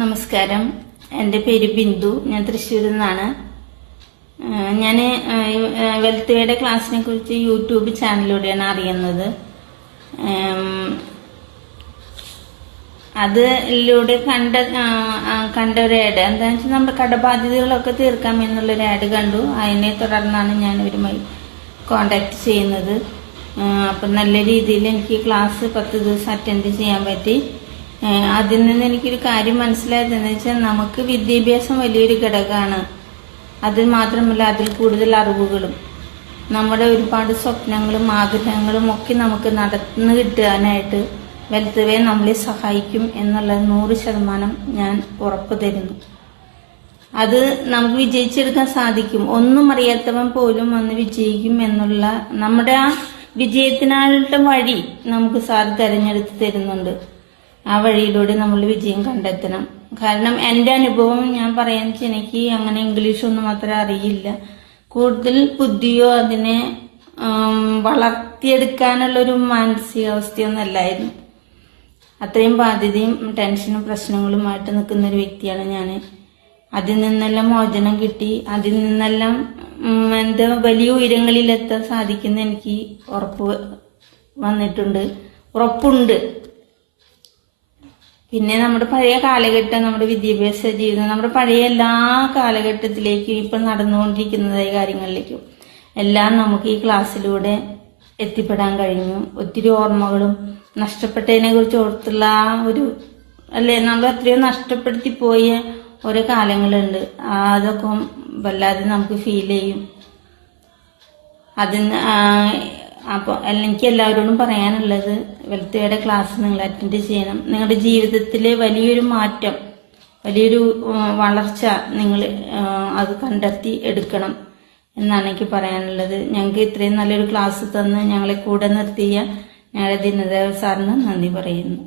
നമസ്കാരം. എൻ്റെ പേര് ബിന്ദു. ഞാൻ തൃശ്ശൂരിൽ നിന്നാണ്. ഞാൻ വെൽത്ത് വേയുടെ ക്ലാസ്സിനെ കുറിച്ച് യൂട്യൂബ് ചാനലിലൂടെയാണ് അറിയുന്നത്. അതിലൂടെ കണ്ട ഒരു ആഡ് എന്താണെന്ന് വെച്ചാൽ നമ്മുടെ കടബാധ്യതകളൊക്കെ തീർക്കാം എന്നുള്ളൊരു ആഡ് കണ്ടു. അതിനെ തുടർന്നാണ് ഞാൻ ഇവരുമായി കോണ്ടാക്ട് ചെയ്യുന്നത്. അപ്പം നല്ല രീതിയിൽ എനിക്ക് ക്ലാസ് 10 ദിവസം അറ്റൻഡ് ചെയ്യാൻ പറ്റി. അതിൽ നിന്ന് എനിക്കൊരു കാര്യം മനസ്സിലായതെന്ന് വെച്ചാൽ നമുക്ക് വിദ്യാഭ്യാസം വലിയൊരു ഘടകമാണ്. അത് മാത്രമല്ല, അതിൽ കൂടുതൽ അറിവുകളും നമ്മുടെ ഒരുപാട് സ്വപ്നങ്ങളും ആഗ്രഹങ്ങളും ഒക്കെ നമുക്ക് നടന്നു കിട്ടാനായിട്ട് വെൽത്ത് വേ നമ്മളെ സഹായിക്കും എന്നുള്ളത് 100% ഞാൻ ഉറപ്പ് തരുന്നു. അത് നമുക്ക് വിജയിച്ചെടുക്കാൻ സാധിക്കും. ഒന്നും അറിയാത്തവൻ പോലും അന്ന് വിജയിക്കും എന്നുള്ള നമ്മുടെ ആ വിജയത്തിനായിട്ട് വഴി നമുക്ക് സാർ തിരഞ്ഞെടുത്ത് തരുന്നുണ്ട്. ആ വഴിയിലൂടെ നമ്മൾ വിജയം കണ്ടെത്തണം. കാരണം എൻ്റെ അനുഭവം ഞാൻ പറയാൻ വെച്ചാൽ എനിക്ക് അങ്ങനെ ഇംഗ്ലീഷൊന്നും അത്ര അറിയില്ല. കൂടുതൽ ബുദ്ധിയോ അതിനെ വളർത്തിയെടുക്കാനുള്ളൊരു മാനസികാവസ്ഥയൊന്നും അല്ലായിരുന്നു. അത്രയും ബാധ്യതയും ടെൻഷനും പ്രശ്നങ്ങളുമായിട്ട് നിൽക്കുന്ന ഒരു വ്യക്തിയാണ് ഞാൻ. അതിൽ നിന്നെല്ലാം മോചനം കിട്ടി. അതിൽ നിന്നെല്ലാം എന്താ വലിയ ഉയരങ്ങളിലെത്താൻ സാധിക്കുന്ന എനിക്ക് ഉറപ്പുണ്ട്. പിന്നെ നമ്മുടെ പഴയ കാലഘട്ടം, നമ്മുടെ വിദ്യാഭ്യാസ ജീവിതം, നമ്മുടെ പഴയ എല്ലാ കാലഘട്ടത്തിലേക്കും ഇപ്പം നടന്നുകൊണ്ടിരിക്കുന്നതായ കാര്യങ്ങളിലേക്കും എല്ലാം നമുക്ക് ഈ ക്ലാസ്സിലൂടെ എത്തിപ്പെടാൻ കഴിഞ്ഞു. ഒത്തിരി ഓർമ്മകളും നഷ്ടപ്പെട്ടതിനെ കുറിച്ച് ഓർത്തുള്ള നമ്മൾ അത്രയോ നഷ്ടപ്പെടുത്തി പോയ ഓരോ കാലങ്ങളുണ്ട്. അതൊക്കെ വല്ലാതെ നമുക്ക് ഫീൽ ചെയ്യും. അപ്പോൾ എനിക്ക് എല്ലാവരോടും പറയാനുള്ളത്, വെൽത്ത് വേയുടെ ക്ലാസ് നിങ്ങൾ അറ്റൻഡ് ചെയ്യണം. നിങ്ങളുടെ ജീവിതത്തിലെ വലിയൊരു മാറ്റം, വലിയൊരു വളർച്ച നിങ്ങൾ അത് കണ്ടെത്തി എടുക്കണം എന്നാണ് എനിക്ക് പറയാനുള്ളത്. ഞങ്ങൾക്ക് ഇത്രയും നല്ലൊരു ക്ലാസ് തന്ന് ഞങ്ങളെ കൂടെ നിർത്തിയ ഞങ്ങളുടെ ദിനദേവ സാറിന് നന്ദി പറയുന്നു.